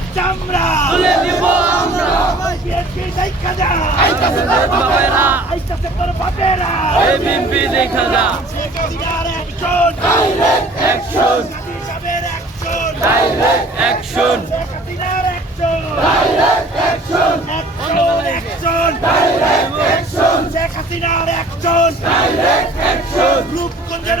বিএনপির চামড়া। তুলে দিব আমরা। বিএনপি দেখা যা। আইতাছে তোর বাবারা আইতাছে তোর বাপেরা। এই বিম্পি দেখা যা। অ্যাকশন অ্যাকশন গাজী সাহেবের অ্যাকশন ডাইরেক্ট অ্যাকশন হাসিনার action action action action Sheikh হাসিনার অ্যাকশন অ্যাকশন রূপগঞ্জের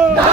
No!